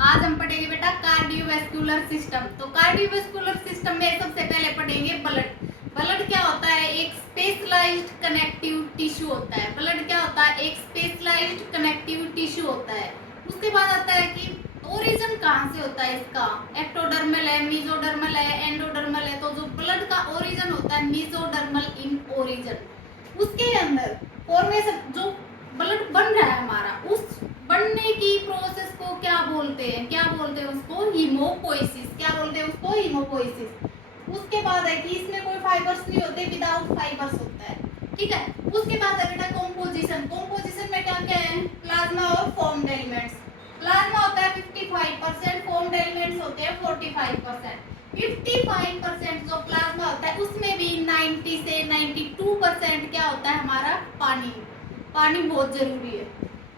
आज हम पढ़ेंगे बेटा कार्डियोवैस्कुलर सिस्टम। तो कार्डियोवैस्कुलर सिस्टम में सबसे पहले पढ़ेंगे ब्लड। ब्लड क्या होता है? एक स्पेशलाइज्ड कनेक्टिव टिश्यू होता है। ब्लड क्या होता है? एक स्पेशलाइज्ड कनेक्टिव टिश्यू होता है। उसके बाद आता है कि ओरिजिन कहाँ से होता है इसका? एक्टोडर्मल है, मेसोडर्मल है, एंडोडर्मल है। तो जो ब्लड का ओरिजिन होता है मेसोडर्मल इन ओरिजिन। उसके अंदर फॉर्मेशन जो ब्लड बन रहा है हमारा, उस बनने की प्रोसेस को क्या बोलते हैं? क्या बोलते हैं उसको? हीमोपोइसिस। क्या बोलते हैं उसको? हीमोपोइसिस। उसके बाद है कि इसमें कोई फाइबर्स नहीं होते, विदाउट फाइबर्स होता है। ठीक है। उसके बाद है बेटा कंपोजिशन। कंपोजिशन में क्या क्या है? प्लाज्मा और फॉर्म्ड एलिमेंट्स। प्लाज्मा होता है 55%, फॉर्म्ड एलिमेंट्स होते हैं 45%। 55% जो प्लाज्मा होता है उसमें भी 90 से 92% क्या होता है हमारा? पानी। पानी बहुत जरूरी है।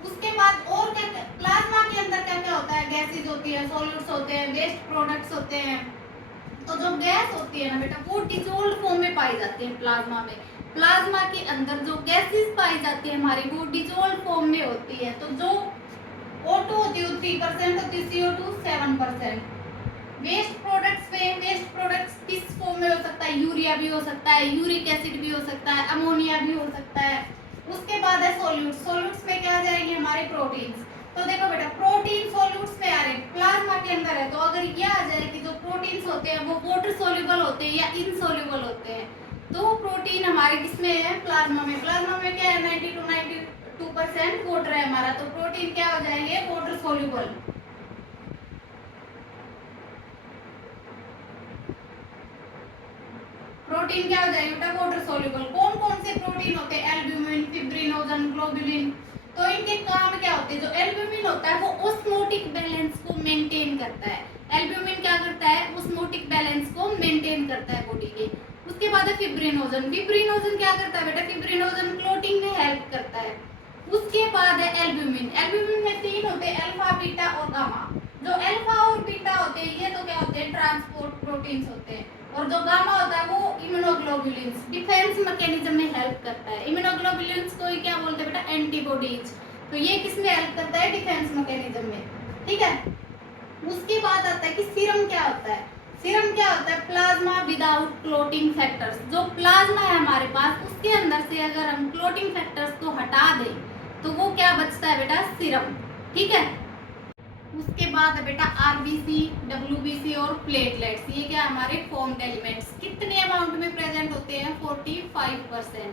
उसके बाद और क्या क्या प्लाज्मा के अंदर क्या क्या होता है? गैसेज होती है, सॉल्यूट्स होते हैं, वेस्ट प्रोडक्ट्स होते हैं। तो जो गैस होती है ना बेटा, वो डिसॉल्व्ड फॉर्म में पाई जाती है प्लाज्मा में। प्लाज्मा के अंदर जो गैसेस पाई जाती है हमारी, वो डिसॉल्व्ड फॉर्म में होती है। तो जो O2 होती है 3% होती है, CO2 7%। वेस्ट प्रोडक्ट्स में, वेस्ट प्रोडक्ट्स किस फॉर्म में हो सकता है? यूरिया भी हो सकता है, यूरिक एसिड भी हो सकता है, अमोनिया भी हो सकता है। उसके बाद है सॉल्यूट्स। सॉल्यूट्स में क्या आ जाएंगे? हमारे प्रोटीन्स। तो देखो बेटा, प्रोटीन सॉल्यूट्स में आ रहे हैं, प्लाज्मा के अंदर है। तो अगर ये आ जाए कि जो प्रोटीन्स होते हैं वो वाटर सोल्यूबल होते हैं या इनसोल्यूबल होते हैं, तो प्रोटीन हमारे किसमें है? प्लाज्मा में। प्लाज्मा में क्या है? 90 to 92% वाटर है हमारा। तो प्रोटीन क्या हो जाएंगे? Water soluble. प्रोटीन क्या हो जाएगा बेटा? Water soluble. कौन कौन से प्रोटीन होते हैं? Albumin, fibrinogen, globulin. तो इनके काम क्या होते हैं? जो एल्ब्यूमिन होता है वो ऑस्मोटिक बैलेंस को मेंटेन करता है। एल्ब्यूमिन क्या करता है? ऑस्मोटिक बैलेंस को मेंटेन करता है बॉडी के। उसके बाद है फिब्रिनोजन। फिब्रिनोजन क्या करता है बेटा? फिब्रिनोजन क्लोटिंग में हेल्प करता है। उसके बाद है एल्ब्यूमिन। एल्ब्यूमिन में 3 होते हैं, अल्फा, बीटा और गामा। जो अल्फा और बीटा होते हैं ये तो क्या होते हैं? ट्रांसपोर्ट प्रोटीन्स होते हैं। और जो गामा होता है वो इम्यूनोग्लोबुलिन्स, डिफेंस मैकेनिज्म में हेल्प करता है। इम्यूनोग्लोबुलिन्स को क्या बोलते हैं बेटा? एंटीबॉडीज। तो ये किसमें हेल्प करता है? डिफेंस मैकेनिज्म में। ठीक है। उसके बाद आता है कि सीरम क्या होता है? सीरम क्या होता है? Plasma without clotting factors. जो प्लाज्मा है हमारे पास, उसके अंदर से अगर हम क्लोटिंग फैक्टर्स को हटा दें तो वो क्या बचता है बेटा? सीरम। ठीक है। उसके बाद है बेटा आरबीसी, डब्ल्यूबीसी और प्लेटलेट्स। ये क्या हमारे फॉर्म्ड एलिमेंट्स कितने अमाउंट में प्रेजेंट होते हैं? 45%।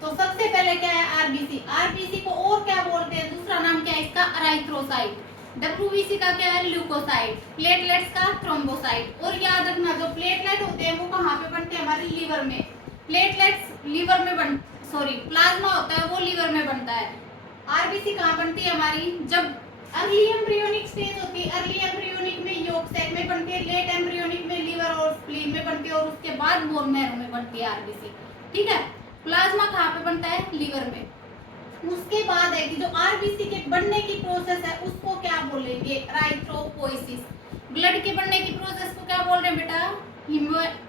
तो सबसे पहले क्या है? आरबीसी। आरबीसी को और क्या बोलते हैं? दूसरा नाम क्या है इसका? अराइथ्रोसाइट। डब्ल्यूबीसी का क्या है? ल्यूकोसाइट। प्लेटलेट्स का थ्रोम्बोसाइट। और याद रखना, जो प्लेटलेट होते हैं वो कहाँ पे बनते हैं? हमारे लीवर में। प्लेटलेट्स लीवर में प्लाज्मा होता है वो लीवर में बनता है। आरबीसी कहाँ बनती है हमारी? जब अर्ली एम्ब्रियोनिक स्टेज होती है, अर्ली एम्ब्रियोनिक में यॉर्क सैक में बनती है, लेट एम्ब्रियोनिक में लीवर और स्प्लीन में बनती है, और उसके बाद बोन मैरो में बनती है आरबीसी। ठीक है। प्लाज्मा कहाँ पे बनता है? लीवर में। उसके बाद है कि जो आरबीसी के बनने की प्रोसेस है उसको क्या बोलेंगे? राइथ्रोपोइसिस। ब्लड के बनने की प्रोसेस को क्या बोल रहे हैं बेटा?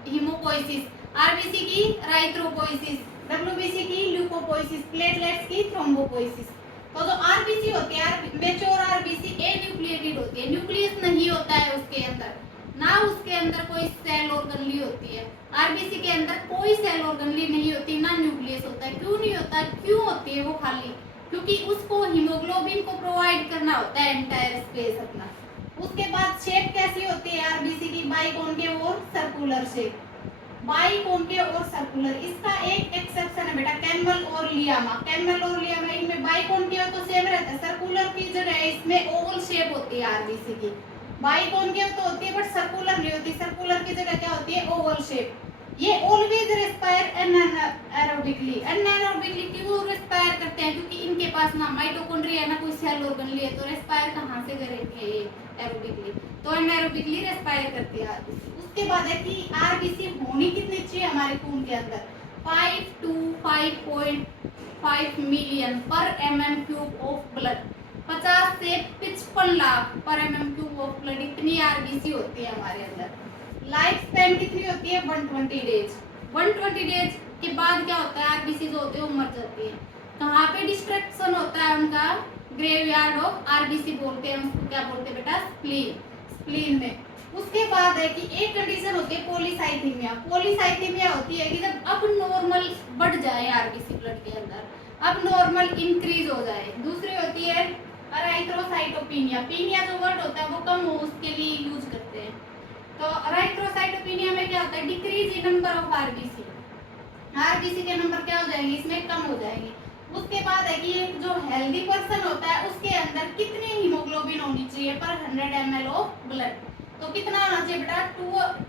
हीमोपोइसिस। आरबीसी की राइथ्रोपोइसिस, डब्ल्यूबीसी की ल्यूकोपोइसिस, प्लेटलेट्स की थ्रोम्बोपोइसिस। तो जो आरबीसी होती है, मेच्योर आरबीसी ए न्यूक्लिएटेड होती है, न्यूक्लियस नहीं होता है उसके अंदर, ना उसके अंदर कोई सेल ऑर्गनली होती है। आरबीसी के अंदर कोई सेल ऑर्गनली नहीं होती, ना न्यूक्लियस होता है। क्यों नहीं होता? क्यों होती है वो? खाली क्योंकि उसको हीमोग्लोबिन को प्रोवाइड करना होता है एंटायर स्पेस अपना। उसके बाद शेप कैसी होती है आरबीसी की? बाइकॉन्केव और सर्कुलर शेप। बाइकॉन्केव और सर्कुलर। इसका एक एक्सेप्शन है बेटा, कैमल और लियामा। कैमल और लियामा इनमें बाइकॉन्केव तो सेम रहता है, सर्कुलर की जगह इसमें ओवल शेप होती है आरबीसी की। बाइकॉन्केव तो होती है बट सर्कुलर नहीं होती, सर्कुलर की जगह क्या होती है? Oval shape. ये ऑलवेज रेस्पायर एनारोबिकली। एनारोबिकली क्यों रेस्पायर करते हैं? क्योंकि इनके पास ना माइटोकॉन्ड्रिया है ना कोई सेल ऑर्गन है, तो रेस्पायर कहाँ से करेंगे ये? एरोबिकली। तो एनारोबिकली रेस्पायर करती है आरबीसी। उसके बाद है कि आरबीसी होनी कितनी चाहिए हमारे खून के अंदर? 5 to 5.5 मिलियन पर mm³ ऑफ ब्लड। 50 से 55 लाख पर mm³ ऑफ ब्लड, इतनी आरबीसी होती है हमारे अंदर। लाइफ स्पैन कितनी होती है? 120 डेज। 120 डेज के बाद क्या होता है? आरबीसी जो होते हैं वो मर जाती है। कहाँ पे डिस्ट्रक्शन होता है उनका? ग्रेवयार्ड ऑफ आरबीसी बोलते हैं उसको, क्या बोलते हैं बेटा, स्प्लीन, स्प्लीन में। उसके बाद है कि एक कंडीशन होती है पॉलीसाइथीमिया। पॉलीसाइथीमिया होती है कि जब अब नॉर्मल बढ़ जाए आरबीसी ब्लड के अंदर, अब नॉर्मल इंक्रीज हो जाए। दूसरी होती है अराइथ्रोसाइटोपिनिया। पीनिया जो वर्ड होता है वो कम हो उसके लिए यूज करते हैं। तो अराइथ्रोसाइटोपिनिया में क्या होता है, decrease in number of RBC, RBC के नंबर क्या हो जाएंगे, इसमें कम हो जाएंगे। उसके बाद है कि जो हेल्दी पर्सन होता है उसके अंदर कितनी हीमोग्लोबिन होनी चाहिए पर 100 ml ऑफ ब्लड, तो कितना होना चाहिए बेटा,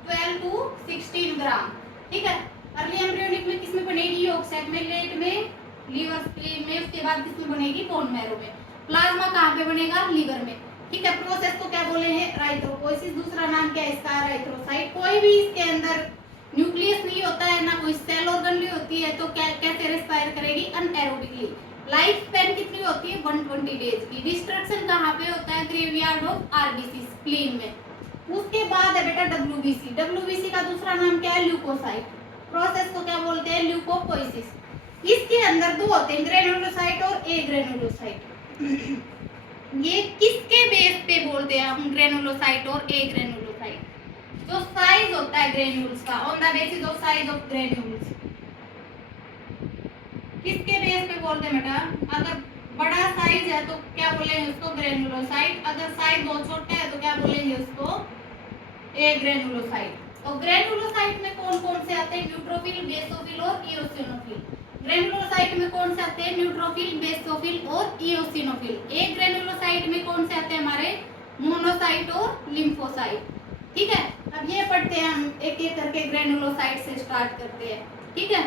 12 to 16 ग्राम। ठीक है, अर्ली एम्ब्रियोनिक में किसमें बनेगी, यॉर्क सैक में, लेट में लीवर स्प्लीन में, उसके बाद किसमें बनेगी, बोन मैरो में। प्लाज्मा कहाँ पे बनेगा, लीवर में। ठीक है, प्रोसेस को क्या बोले हैं, राइथ्रोपोइसिस। दूसरा नाम क्या है इसका, राइथ्रोसाइट। कोई भी इसके अंदर न्यूक्लियस नहीं होता है, ना कोई सेल ऑर्गन भी होती है, तो क्या कैसे रेस्पायर करेगी, अनएरोबिकली। लाइफ स्पैन कितनी होती है, 120 डेज की। डिस्ट्रक्शन कहाँ पे होता है, ग्रेवयार्ड ऑफ आरबीसी, स्प्लीन में। उसके बाद है बेटा डब्ल्यूबीसी। डब्ल्यूबीसी का दूसरा नाम क्या है, ल्यूकोसाइट। प्रोसेस को क्या बोलते हैं, ल्यूकोपोइसिस। इसके अंदर दो होते हैं, ग्रेनुलोसाइट और ए ग्रेनुलोसाइट। ये किसके बेस पे बोलते हैं हम, ग्रेनुलोसाइट और ए ग्रेनुलोसाइट, जो साइज होता है ग्रेन्यूल्स का, on the basis of size of granules. किसके बेस पे बोलते हैं बेटा, अगर बड़ा साइज है तो क्या बोलेंगे उसको, ग्रेनुलोसाइट। अगर साइज बहुत छोटा है तो क्या बोलेंगे उसको, ए ग्रेनुलोसाइट। और ग्रेनुलोसाइट में कौन कौन से आते हैं, न्यूट्रोफिल, बेसोफिल और इओसिनोफिल। ग्रेनुलोसाइट में कौन से आते हैं, न्यूट्रोफिल, बेसोफिल और इओसिनोफिल। ए ग्रेनुलोसाइट में कौन से आते हैं हमारे, मोनोसाइट और लिम्फोसाइट। ठीक है, अब ये पढ़ते हैं हम एक एक करके, ग्रेनुलोसाइट से स्टार्ट करते हैं। ठीक है,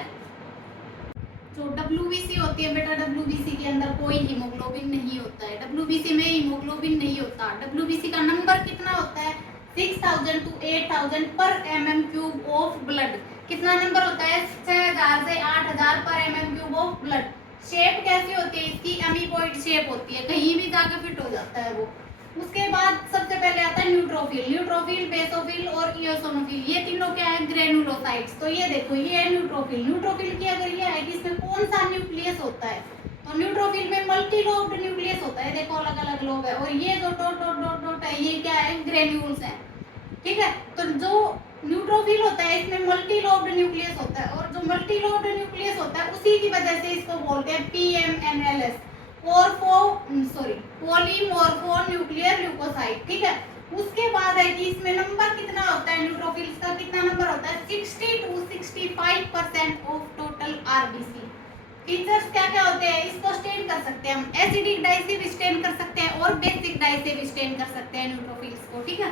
जो डब्ल्यूबीसी होती है बेटा, डब्ल्यूबीसी के अंदर कोई हीमोग्लोबिन नहीं होता है। डब्ल्यूबीसी में हीमोग्लोबिन नहीं होता। डब्ल्यूबीसी का नंबर कितना होता है, 6000 to 8000 पर mm³ ऑफ ब्लड। कितना नंबर होता है, 6000 से 8000 पर mm³ ऑफ ब्लड। शेप कैसी होती है इसकी, अमीबॉइड शेप होती है, कहीं भी जाकर फिट हो जाता है वो। उसके बाद सबसे पहले आता है न्यूट्रोफिल। न्यूट्रोफिल, बेसोफिल और इओसिनोफिल, ये तीनों क्या है, ग्रेनुलोसाइट्स। तो ये देखो, ये है न्यूट्रोफिल। न्यूट्रोफिल की अगर ये है कि इसमें कौन सा न्यूक्लियस होता है, तो न्यूट्रोफिल में मल्टी लोब्ड न्यूक्लियस होता है, देखो अलग अलग लोब है। और ये जो डॉट डॉट डॉट डॉट है, ये क्या है, ग्रेन्यूल्स है। ठीक है, तो जो न्यूट्रोफिल होता है इसमें मल्टी लोब्ड न्यूक्लियस होता है, और जो मल्टी लोब्ड न्यूक्लियस होता है उसी की वजह से इसको बोलते हैं PMNLS, पॉलीमॉर्फो न्यूक्लियर ल्यूकोसाइट। ठीक है, उसके बाद है कि इसमें नंबर कितना होता है, न्यूट्रोफिल्स का कितना नंबर होता है, 60 to 65% of total RBC. Features क्या क्या होते हैं, इसको स्टेन कर सकते हैं हम, एसिडिक डाई से भी स्टेन कर सकते हैं और बेसिक डाई से भी स्टेन कर सकते हैं न्यूट्रोफिल्स को। ठीक है,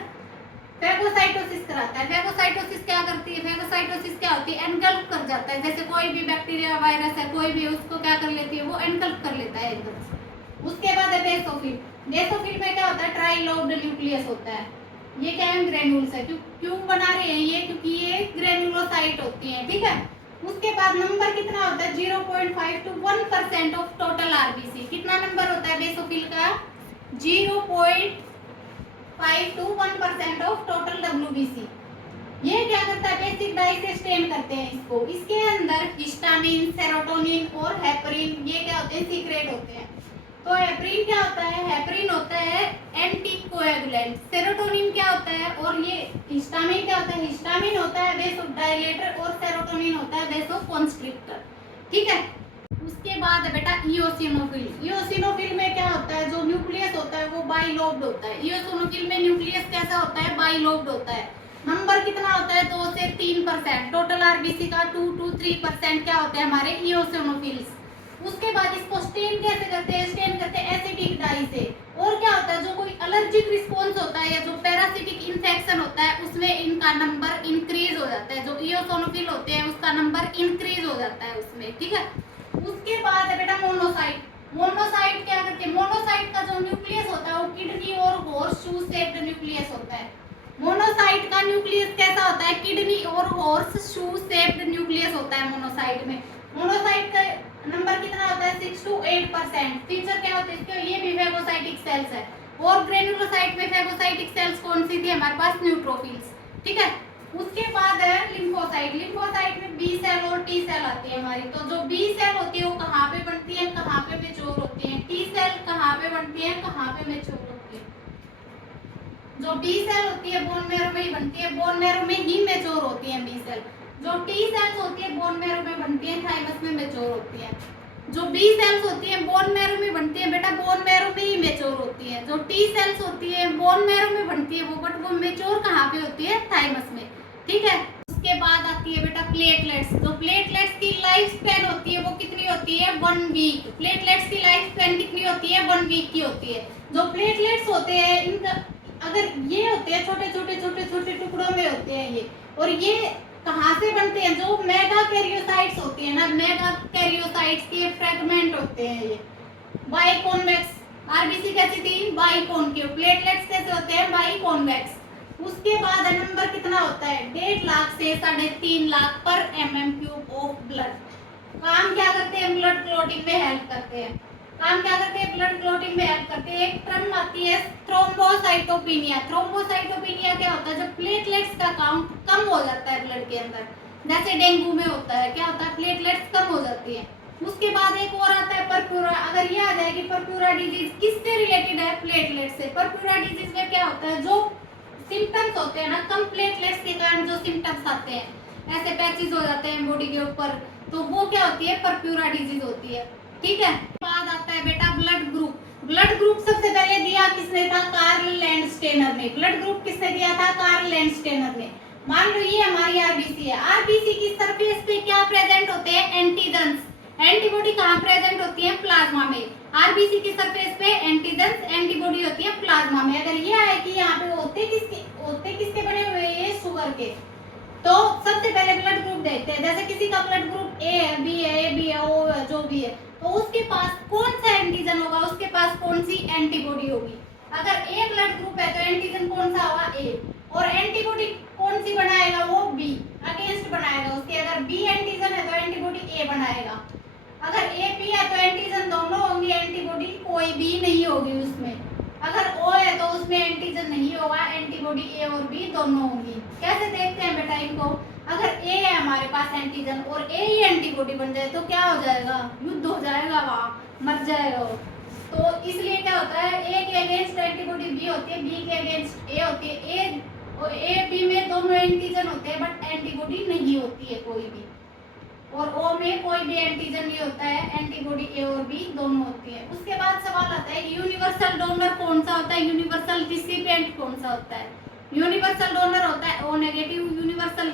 फैगोसाइटोसिस कराता है। फैगोसाइटोसिस क्या करती है, फैगोसाइटोसिस क्या होती है, एनगल्फ कर जाता है। जैसे कोई भी बैक्टीरिया, वायरस है, कोई भी, उसको क्या कर लेती है, वो एनगल्फ कर लेता है एकदम से। उसके बाद है बेसोफिल। बेसोफिल में क्या होता है, ट्राइलोब्ड न्यूक्लियस होता है। ये क्या है, ग्रेन्यूल्स है। क्यों बना रहे हैं ये, क्योंकि ये ग्रेनुलोसाइट होती है। ठीक है, उसके बाद नंबर कितना होता है, 0.5 to 1% ऑफ टोटल आरबीसी। कितना नंबर होता है बेसोफिल का, 0.5 to 1% ऑफ टोटल डब्ल्यूबीसी। ये क्या करता है, बेसिक डाई से स्टेन करते हैं इसको। इसके अंदर हिस्टामिन, सेरोटोनिन और हेपरिन, ये क्या होते हैं, सीक्रेट होते हैं। तो हेपरिन क्या होता है, हेपरिन होता है एंटीकोएगुलेंट। सेरोटोनिन क्या होता है, और ये हिस्टामिन क्या होता है, हिस्टामिन होता है वेसोडाइलेटर और सेरोटोनिन होता है वेसोकॉन्स्ट्रिक्टर। ठीक है, उसके बाद है बेटा इओसिनोफिल। इओसिनोफिल में क्या होता है, जो न्यूक्लियस होता है वो बाइलोब्ड होता है। इओसिनोफिल में न्यूक्लियस कैसा होता है, बाइलोब्ड होता है। नंबर कितना होता है, 2 से 3%। टोटल आरबीसी का 2 to 3% क्या होते हैं हमारे इओसिनोफिल्स। उसके बाद इसको स्टेन कैसे करते हैं, स्टेन करते हैं एसिडिक डाई से। और क्या होता है, जो कोई एलर्जिक रिस्पॉन्स होता है या जो पैरासिटिक इन्फेक्शन होता है उसमें इनका नंबर इंक्रीज हो जाता है। जो इओसिनोफिल होते हैं उसका नंबर इंक्रीज हो जाता है उसमें। ठीक है, उसके बाद है बेटा मोनोसाइट। मोनोसाइट क्या करते हैं, मोनोसाइट का जो न्यूक्लियस होता है वो किडनी और हॉर्स शू शेप्ड न्यूक्लियस होता है। मोनोसाइट का न्यूक्लियस कैसा होता है, किडनी और हॉर्स शू शेप्ड न्यूक्लियस होता है मोनोसाइट में। मोनोसाइट का नंबर कितना होता है, 6 to 8%। फीचर क्या होते हैं इसके, ये भी फैगोसाइटिक सेल्स है। और ग्रेनुलोसाइट में फैगोसाइटिक सेल्स कौन सी थी हमारे पास, न्यूट्रोफिल्स। ठीक है, उसके बाद है लिम्फोसाइट। लिम्फोसाइट में 20 सेल और टी सेल आती है हमारी। तो जो बी सेल होती है वो कहाँ पे बनती है, कहाँ पे मैच्योर होती है, टी सेल कहाँ पे बनती है, कहाँ पे मैच्योर होती है। जो बी सेल होती है बोन मैरो में ही बनती है, बोन मैरो में ही मैच्योर होती है बी सेल। जो टी सेल्स होती है बोन मैरो में बनती है, थाइमस में मैच्योर होती है। जो बी सेल्स होती है बोन मैरो में बनती है बेटा, बोन मैरो में ही मैच्योर होती है। जो टी सेल्स होती है बोन मैरो में बनती है वो, बट वो मैच्योर कहाँ पे होती है, थाइमस में। ठीक है। उसके बाद आती है बेटा प्लेटलेट्स। जो प्लेटलेट्स की लाइफ स्पैन होती है वो कितनी होती है, 1 वीक। प्लेटलेट्स की लाइफ स्पैन कितनी होती है, 1 वीक की होती है। जो प्लेटलेट्स होते हैं इनका अगर ये होते हैं छोटे छोटे छोटे छोटे टुकड़ों में होते हैं ये, और ये कहाँ से बनते हैं, जो मेगा कैरियोसाइट्स होती है ना, मेगा कैरियोसाइट्स के फ्रेगमेंट होते हैं ये। बाइकॉन्वेक्स आरबीसी कैसी थी, बाइकॉन्केव। प्लेटलेट्स कैसे होते हैं, बाइकॉन्वेक्स। उसके बाद नंबर कितना होता है, 1.5 लाख से 3.5 लाख पर mm³ ऑफ ब्लड। काम क्या करते हैं, ब्लड क्लॉटिंग में हेल्प करते हैं। काम क्या करते हैं, ब्लड क्लॉटिंग में हेल्प करते हैं। एक टर्म आती है थ्रोम्बोसाइटोपिनिया। थ्रोम्बोसाइटोपिनिया क्या होता है, जब प्लेटलेट्स का काउंट कम हो जाता है ब्लड के अंदर, जैसे डेंगू में होता है, क्या होता है, प्लेटलेट्स कम हो जाती है। उसके बाद एक और आता है परप्यूरा। अगर ये आ जाए कि परप्यूरा डिजीज किससे रिलेटेड है, प्लेटलेट से। परप्यूरा डिजीज में क्या होता है, जो सिम्टम्स होते हैं ना, कम प्लेटलेट्स के कारण जो सिम्टम्स आते हैं, ऐसे पैचेस हो जाते हैं बॉडी के ऊपर, तो वो क्या होती है, परप्यूरा डिजीज होती है। ठीक है। बाद आता है बेटा ब्लड ग्रुप। ब्लड ग्रुप सबसे पहले दिया किसने था, कार्ल लैंडस्टेनर ने। ब्लड ग्रुप किसने दिया था, कार्ल लैंडस्टेनर ने। मान लो ये हमारी आरबीसी है। आरबीसी की सरफेस पे क्या प्रेजेंट होते हैं, एंटीजन्स। एंटीबॉडी कहाँ प्रेजेंट होती है, प्लाज्मा में। आरबीसी की सरफेस पे एंटीजन्स एंटीबॉडी होती है प्लाज्मा में। अगर ये आए कि यहाँ पे होते किसके बने हुए हैं, शुगर के, तो सबसे पहले ब्लड ग्रुप देखते हैं। जैसे किसी का ब्लड ग्रुप ए है, बी है, बी है, ओ है, जो भी है, तो उसके पास कौन सा एंटीजन होगा, उसके पास कौन सी एंटीबॉडी होगी। अगर ए ब्लड ग्रुप है तो एंटीजन कौन सा होगा, ए, और एंटीबॉडी कौन सी बनाएगा, वो बी अगेंस्ट बनाएगा उसके। अगर बी एंटीजन है तो एंटीबॉडी ए बनाएगा। अगर ए बी है तो एंटीजन दोनों होंगी, एंटीबॉडी कोई भी नहीं होगी उसमें। अगर ओ है तो उसमें एंटीजन नहीं होगा, एंटीबॉडी ए और बी दोनों होंगी। कैसे देखते हैं बेटा इनको, अगर ए है हमारे पास एंटीजन और ए ही एंटीबॉडी बन जाए तो क्या हो जाएगा, युद्ध हो जाएगा, वहाँ मर जाएगा वो। तो इसलिए क्या होता है, ए के अगेंस्ट एंटीबॉडी बी होती है, बी के अगेंस्ट ए होती है। ए बी में दोनों एंटीजन होते हैं बट एंटीबॉडी नहीं होती है कोई भी, और ओ में कोई भी एंटीजन नहीं होता है, एंटीबॉडी ए और बी दोनों होती है। उसके बाद सवाल आता है यूनिवर्सल डोनर कौन सा होता है, यूनिवर्सल रिसिपिएंट कौन सा होता है। यूनिवर्सल डोनर होता है ओ नेगेटिव, यूनिवर्सल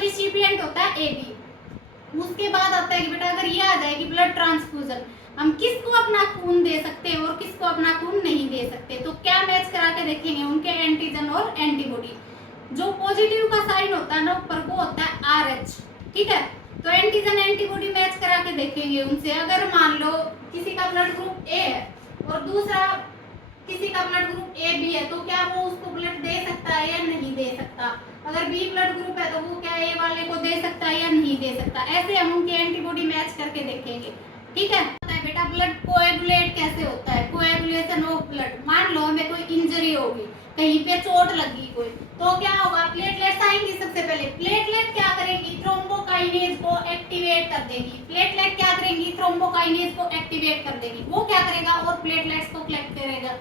रिसिपिएंट होता है ए बी। उसके बाद आता है कि बेटा अगर ये आ जाए कि ब्लड ट्रांसफ्यूजन, हम किसको अपना खून दे सकते हैं और किसको अपना खून नहीं दे सकते, तो क्या मैच करा के देखेंगे, उनके एंटीजन और एंटीबॉडी। जो पॉजिटिव का साइन होता है ना ऊपर, वो होता है RH। ठीक है। तो एंटीजन एंटीबॉडी मैच करा के देखेंगे उनसे। अगर मान लो किसी का ब्लड ग्रुप ए है और दूसरा किसी का ब्लड ग्रुप ए बी है, तो क्या वो उसको ब्लड दे सकता है या नहीं दे सकता। अगर बी ब्लड ग्रुप है तो वो क्या ए वाले को दे सकता है या नहीं दे सकता। ऐसे हम उनकी एंटीबॉडी मैच करके देखेंगे। ठीक है। बेटा ब्लड कोएगुलेट कैसे होता है, कोएगुलेशन ऑफ ब्लड। मान लो हमें कोई इंजरी होगी, कहीं पे चोट लगी कोई, तो क्या होगा, प्लेटलेट्स आएंगी सबसे पहले। प्लेटलेट क्या करेगी, थ्रोम्बोकाइनेज को एक्टिवेट कर देगी। प्लेटलेट क्या करेंगी, थ्रोम्बोकाइनेज को एक्टिवेट कर देगी। वो क्या करेगा, और प्लेटलेट्स को कलेक्ट करेगा।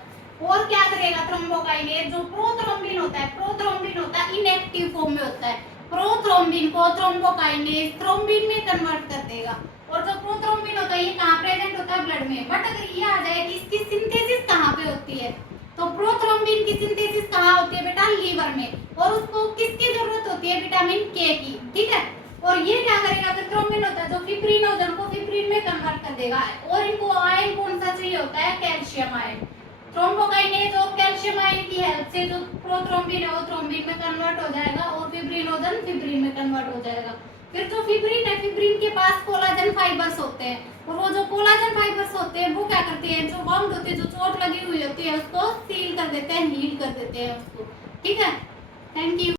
और क्या करेगा थ्रोम्बोकाइनेज, जो प्रोथ्रोम्बिन होता है, प्रोथ्रोम्बिन होता है इनएक्टिव फॉर्म में होता है, प्रोथ्रोम्बिन को थ्रोम्बोकाइनेज थ्रोम्बिन में कन्वर्ट कर देगा। और जो प्रोथ्रोम्बिन होता है ये कहाँ प्रेजेंट होता है, ब्लड में। बट अगर ये आ जाए कि इसकी सिंथेसिस कहाँ पे होती है, तो प्रोथ्रोम्बिन की सिंथेसिस कहाँ होती है बेटा, लीवर में। और उसको किसकी जरूरत होती है, विटामिन के की। ठीक है। और ये क्या करेगा, अगर थ्रोम्बिन होता है जो फिब्रिनोजन को फिब्रिन में कन्वर्ट कर देगा। और इनको आयन कौन सा चाहिए होता है, कैल्शियम आयन। थ्रोम्बोकाइनेज और कैल्शियम आयन की हेल्प से जो प्रोथ्रोम्बिन है वो थ्रोम्बिन में कन्वर्ट हो जाएगा और फिब्रिनोजन फिब्रिन में कन्वर्ट हो जाएगा। फिर जो फिब्रिन है, फिब्रिन के पास कोलाजन फाइबर्स होते हैं, और वो जो कोलाजन फाइबर्स होते हैं वो क्या करते हैं, जो वाउंड होती है, जो चोट लगी हुई होती है, उसको सील कर देते हैं, हील कर देते हैं उसको। ठीक है। Thank you.